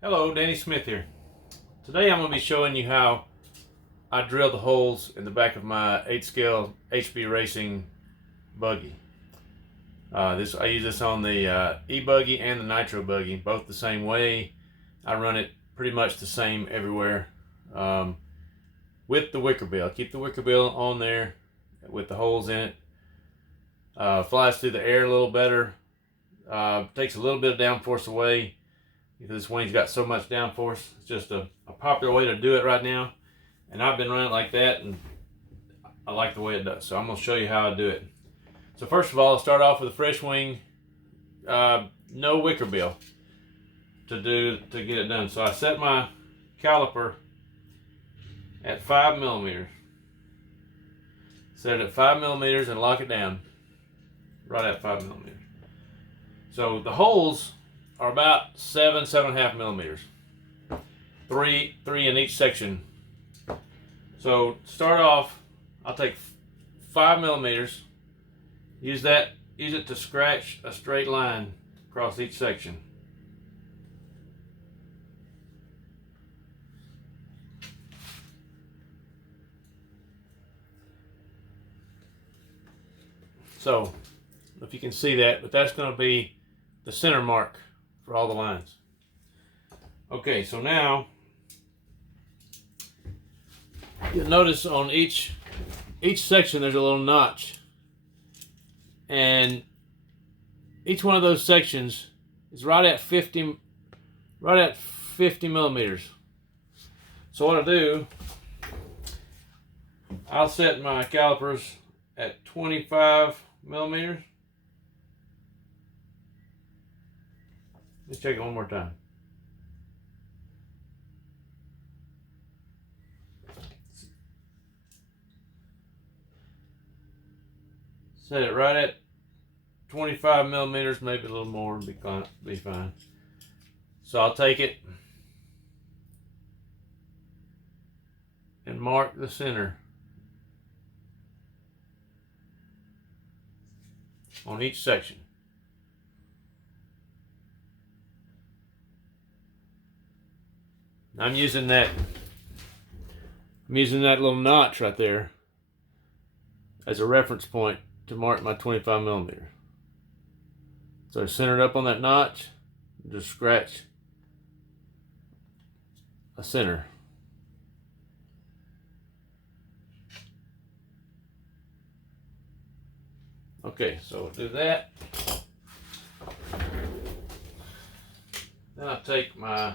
Hello, Danny Smith here. Today I'm going to be showing you how I drill the holes in the back of my 8-scale HB Racing buggy. I use this on the e-buggy and the nitro buggy, both the same way. I run it pretty much the same everywhere with the wicker bill. Keep the wicker bill on there with the holes in it. Flies through the air a little better. Takes a little bit of downforce away. This wing's got so much downforce. It's just a popular way to do it right now, and I've been running it like that, and I like the way it does. So I'm going to show you how I do it. So first of all, I'll start off with a fresh wing, no wicker bill to get it done. So I set my caliper at 5 millimeters. Set it at 5 millimeters and lock it down right at 5 millimeters. So the holes are about 7.5 millimeters. Three in each section. So start off, I'll take 5 millimeters. Use it to scratch a straight line across each section. So, if you can see that, but that's going to be the center mark for all the lines. Okay, so now you'll notice on each section there's a little notch, and each one of those sections is right at 50 millimeters. So what I do, I'll set my calipers at 25 millimeters. Let's check it one more time. Set it right at 25 millimeters, maybe a little more, be fine. So I'll take it and mark the center on each section. I'm using that little notch right there as a reference point to mark my 25 millimeter. So I center it up on that notch and just scratch a center. Okay, so we'll do that. Then I'll take my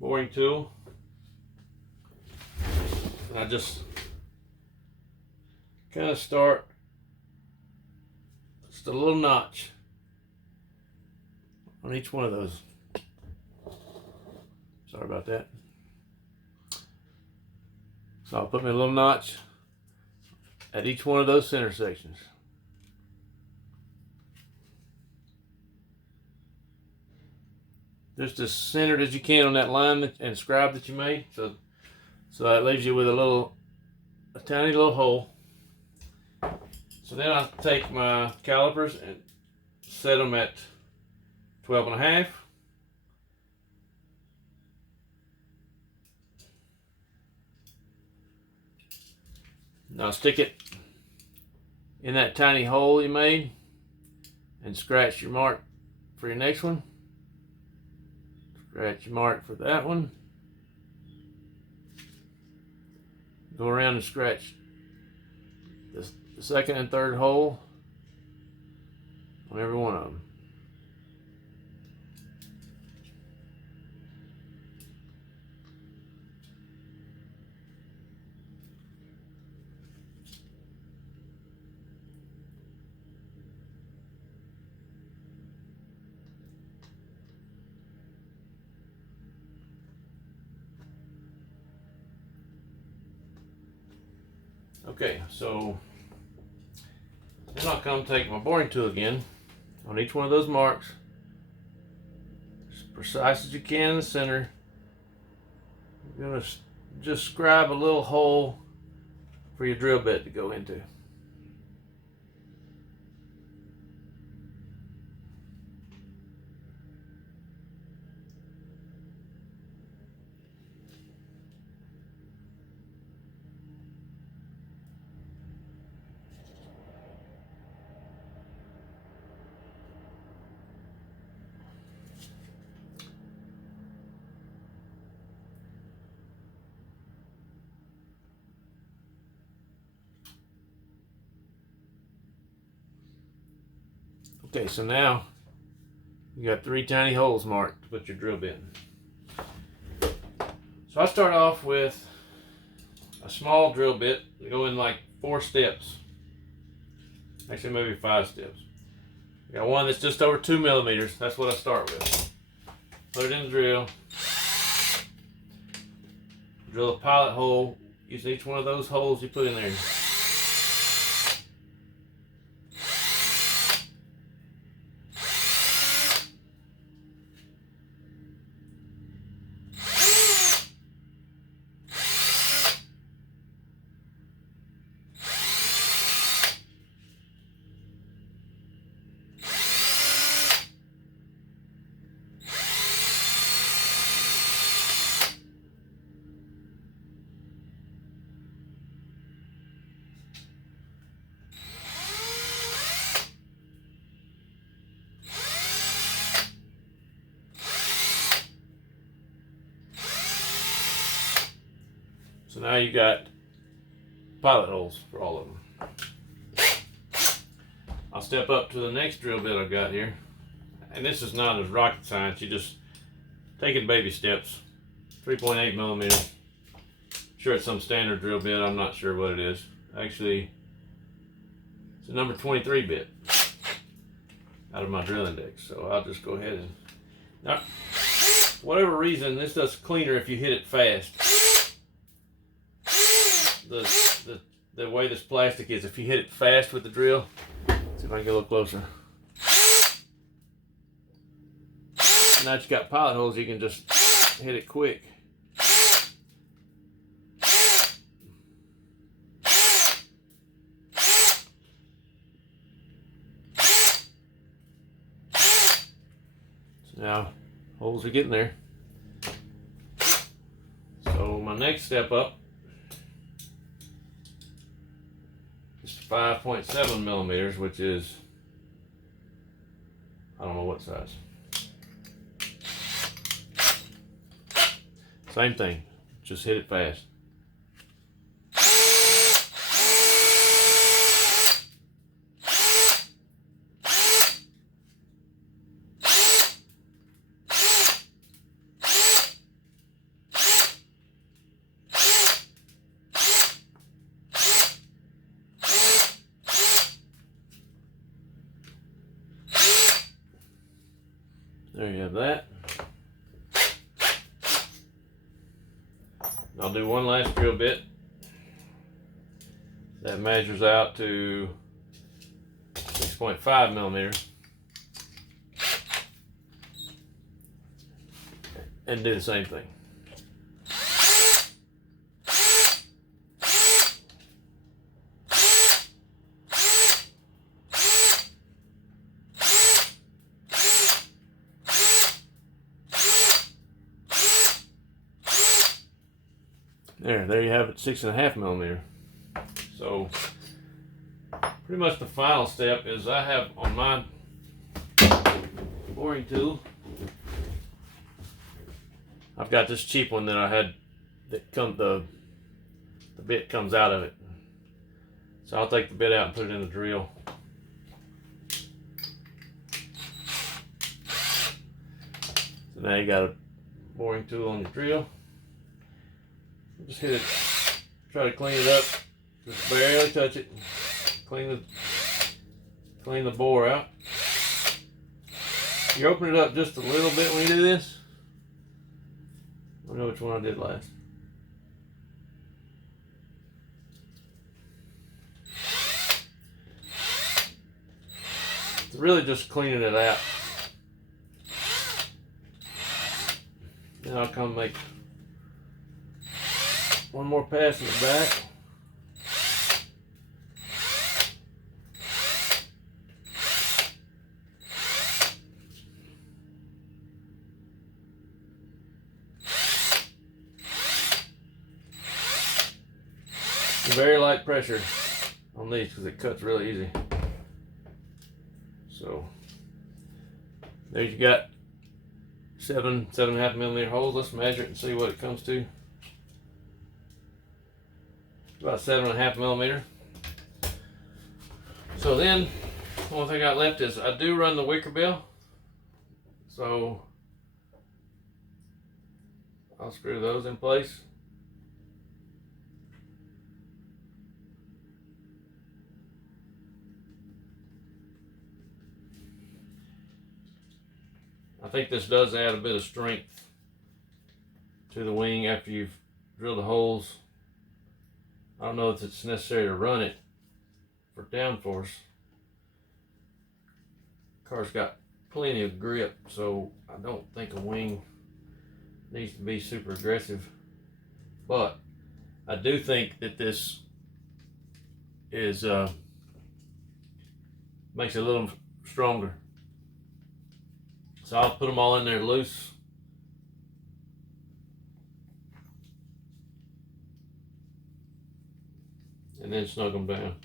boring tool, and I just kind of start just a little notch on each one of those. Sorry about that. So I'll put me a little notch at each one of those center sections. Just as centered as you can on that line and scribe that you made. So that leaves you with a tiny little hole. So then I'll take my calipers and set them at 12.5. Now stick it in that tiny hole you made and scratch your mark for your next one. Scratch your mark for that one. Go around and scratch the second and third hole on every one of them. Okay, so then I'll come take my boring tool again on each one of those marks, as precise as you can in the center. You're going to just scribe a little hole for your drill bit to go into. Okay, so now you got 3 tiny holes marked to put your drill bit in. So I start off with a small drill bit to go in like 4 steps. Actually, maybe 5 steps. Got one that's just over 2 millimeters. That's what I start with. Put it in the drill. Drill a pilot hole using each one of those holes you put in there. So now you got pilot holes for all of them. I'll step up to the next drill bit I've got here. And this is not as rocket science, you just take it baby steps. 3.8 millimeters. Sure, it's some standard drill bit, I'm not sure what it is. Actually, it's a number 23 bit out of my drill index. So I'll just go ahead and, now, for whatever reason, this does cleaner if you hit it fast. The way this plastic is, if you hit it fast with the drill, let's see if I can get a little closer. Now that you got pilot holes, you can just hit it quick. So now, holes are getting there. So my next step up is 5.7 millimeters, which is, I don't know what size. Same thing, just hit it fast. There you have that. I'll do one last drill bit. That measures out to 6.5 millimeters. And do the same thing. There you have it, 6.5 millimeter. So pretty much the final step is I have on my boring tool, I've got this cheap one that I had that the bit comes out of it. So I'll take the bit out and put it in the drill. So now you got a boring tool on your drill. Just hit it, try to clean it up, just barely touch it, clean the bore out. You open it up just a little bit when you do this. I don't know which one I did last. It's really just cleaning it out. Then I'll come make one more pass in the back. Very light pressure on these because it cuts really easy. So there you got 7.5 millimeter holes. Let's measure it and see what it comes to. About 7.5 millimeter. So then only thing I got left is I do run the wicker bill, so I'll screw those in place. I think this does add a bit of strength to the wing after you've drilled the holes. I don't know if it's necessary to run it for downforce. Car's got plenty of grip, so I don't think a wing needs to be super aggressive. But I do think that this is makes it a little stronger. So I'll put them all in there loose. And then snug them down.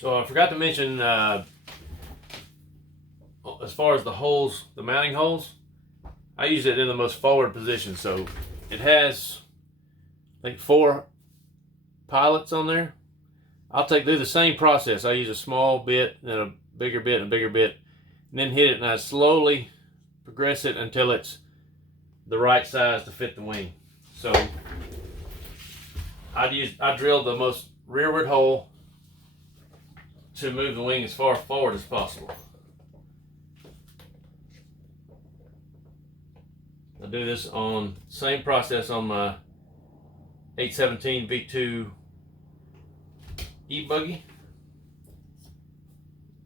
So I forgot to mention, as far as the holes, the mounting holes, I use it in the most forward position. So it has, I think, 4 pilots on there. I'll do the same process. I use a small bit, then a bigger bit, and a bigger bit, and then hit it, and I slowly progress it until it's the right size to fit the wing. So I drilled the most rearward hole to move the wing as far forward as possible. I do this on same process on my 817 V2 e-buggy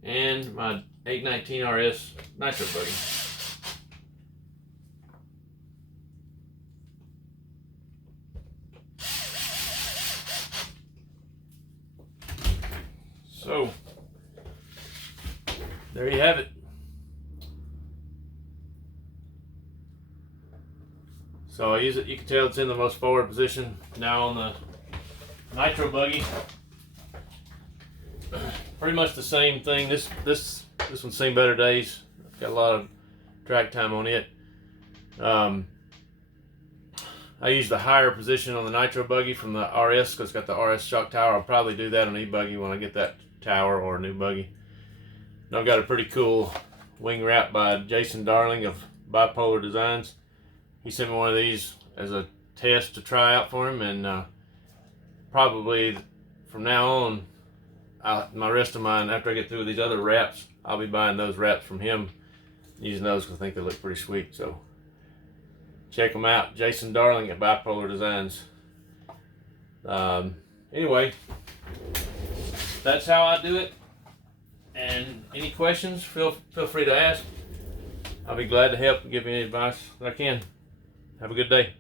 and my 819 RS nitro buggy. So there you have it. So I use it, you can tell it's in the most forward position. Now on the nitro buggy, pretty much the same thing. This one's seen better days. I've got a lot of track time on it. I use the higher position on the nitro buggy from the RS because it's got the RS shock tower. I'll probably do that on e-buggy when I get that tower or a new buggy. And I've got a pretty cool wing wrap by Jason Darling of Bipolar Designs. He sent me one of these as a test to try out for him, and probably from now on, my rest of mine, after I get through with these other wraps, I'll be buying those wraps from him, using those because I think they look pretty sweet. So check them out, Jason Darling at Bipolar Designs. Anyway, that's how I do it. And any questions, feel free to ask. I'll be glad to help and give you any advice that I can. Have a good day.